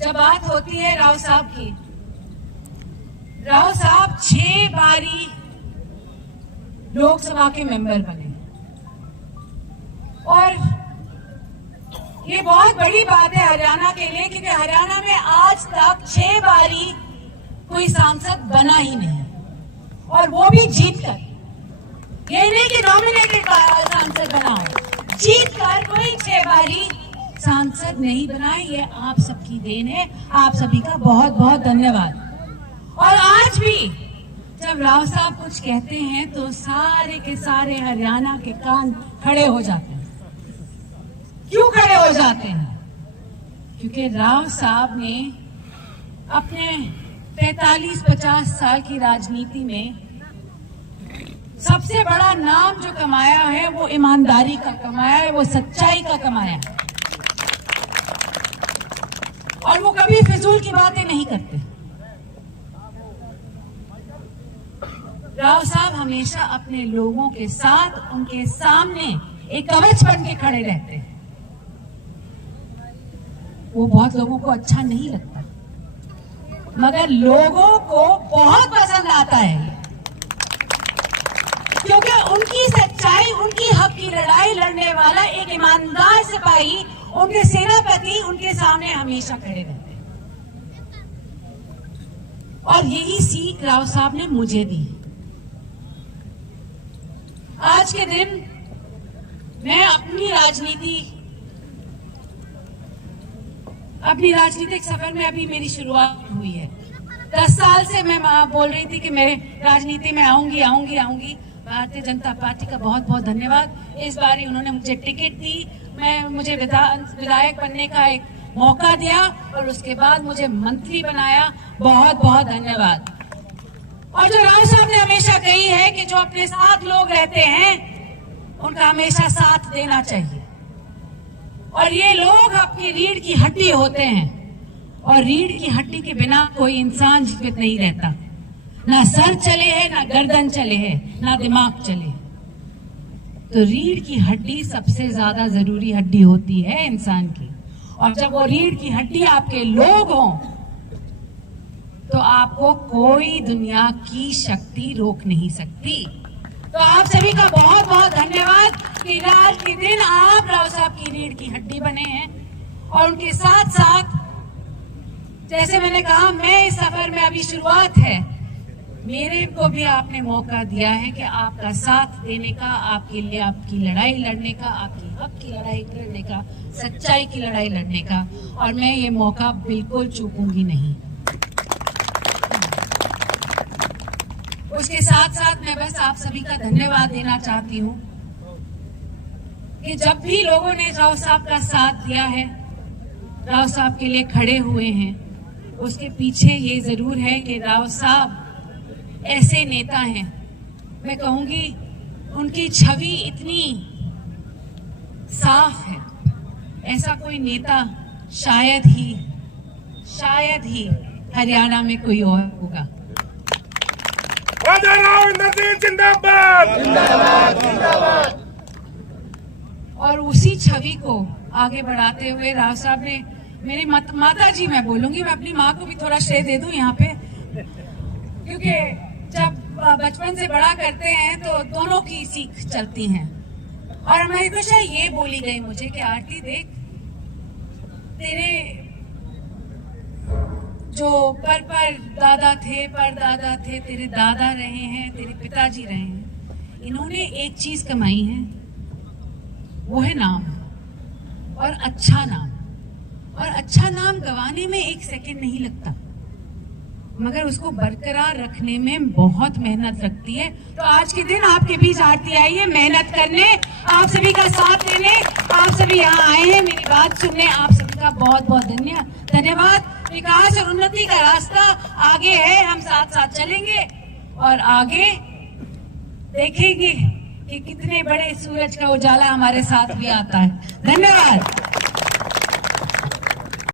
जब बात होती है राव साहब की, राव साहब 6 बारी लोकसभा के मेंबर बने और ये बहुत बड़ी बात है हरियाणा के लिए, क्योंकि हरियाणा में आज तक 6 बारी कोई सांसद बना ही नहीं, और वो भी जीतकर। ये नहीं कि नॉमिनेटेड सांसद बना हो, जीतकर कोई 6 बारी सांसद नहीं बना। ये आप सबकी देन है, आप सभी का बहुत बहुत धन्यवाद। और आज भी जब राव साहब कुछ कहते हैं तो सारे के सारे हरियाणा के कान खड़े हो जाते हैं। क्यों खड़े हो जाते हैं? क्योंकि राव साहब ने अपने 45-50 साल की राजनीति में सबसे बड़ा नाम जो कमाया है वो ईमानदारी का कमाया है, वो सच्चाई का कमाया है, और वो कभी फिजूल की बातें नहीं करते। राव साहब हमेशा अपने लोगों के साथ, उनके सामने एक कवच बन के खड़े रहते हैं। वो बहुत लोगों को अच्छा नहीं लगता, मगर लोगों को बहुत पसंद आता है, क्योंकि उनकी सच्चाई, उनकी हक की लड़ाई लड़ने वाला एक ईमानदार सिपाही, उनके सेनापति उनके सामने हमेशा खड़े रहते हैं। और यही सीख राव साहब ने मुझे दी। आज के दिन मैं अपनी राजनीतिक सफर में अभी मेरी शुरुआत हुई है। 10 साल से मैं बोल रही थी कि मैं राजनीति में आऊंगी। भारतीय जनता पार्टी का बहुत बहुत धन्यवाद। इस बार उन्होंने मुझे टिकट दी, मुझे विधायक बनने का एक मौका दिया, और उसके बाद मुझे मंत्री बनाया। बहुत बहुत धन्यवाद। और जो राव साहब ने हमेशा कही है कि जो अपने साथ लोग रहते हैं उनका हमेशा साथ देना चाहिए, और ये लोग अपनी रीढ़ की हड्डी होते हैं, और रीढ़ की हड्डी के बिना कोई इंसान जीवित नहीं रहता। ना सर चले है, ना गर्दन चले है, ना दिमाग चले। तो रीढ़ की हड्डी सबसे ज्यादा जरूरी हड्डी होती है इंसान की, और जब वो रीढ़ की हड्डी आपके लोग हों तो आपको कोई दुनिया की शक्ति रोक नहीं सकती। तो आप सभी का बहुत बहुत धन्यवाद कि आज के दिन आप राव साहब की रीढ़ की हड्डी बने हैं, और उनके साथ साथ जैसे मैंने कहा, मैं इस सफर में अभी शुरुआत है, मेरे को भी आपने मौका दिया है कि आपका साथ देने का, आपके लिए आपकी लड़ाई लड़ने का, आपकी हक की लड़ाई लड़ने का, सच्चाई की लड़ाई लड़ने का, और मैं ये मौका बिल्कुल चूकूंगी नहीं। उसके साथ साथ मैं बस आप सभी का धन्यवाद देना चाहती हूँ कि जब भी लोगों ने राव साहब का साथ दिया है, राव साहब के लिए खड़े हुए हैं, उसके पीछे ये जरूर है कि राव साहब ऐसे नेता हैं, मैं कहूंगी उनकी छवि इतनी साफ है, ऐसा कोई नेता शायद ही हरियाणा में कोई और होगा। राजा राव इंद्रजीत जिंदाबाद, जिंदाबाद, जिंदाबाद। और उसी छवि को आगे बढ़ाते हुए राव साहब ने, मेरी माता जी मैं बोलूंगी, मैं अपनी माँ को भी थोड़ा श्रेय दे दूं यहाँ पे, क्योंकि जब बचपन से बड़ा करते हैं तो दोनों की सीख चलती हैं। और हमारी हमेशा ये बोली गई मुझे कि आरती देख, तेरे जो परदादा थे, तेरे दादा रहे हैं, तेरे पिताजी रहे हैं, इन्होंने एक चीज कमाई है, वो है नाम, और अच्छा नाम। और अच्छा नाम गंवाने में 1 सेकंड नहीं लगता, मगर उसको बरकरार रखने में बहुत मेहनत लगती है। तो आज के दिन आपके बीच आरती आई है मेहनत करने, आप सभी का साथ देने, आप सभी यहाँ आए हैं मेरी बात सुनने, आप सभी का बहुत बहुत धन्यवाद। विकास और उन्नति का रास्ता आगे है, हम साथ साथ चलेंगे और आगे देखेंगे कि कितने बड़े सूरज का उजाला हमारे साथ भी आता है। धन्यवाद।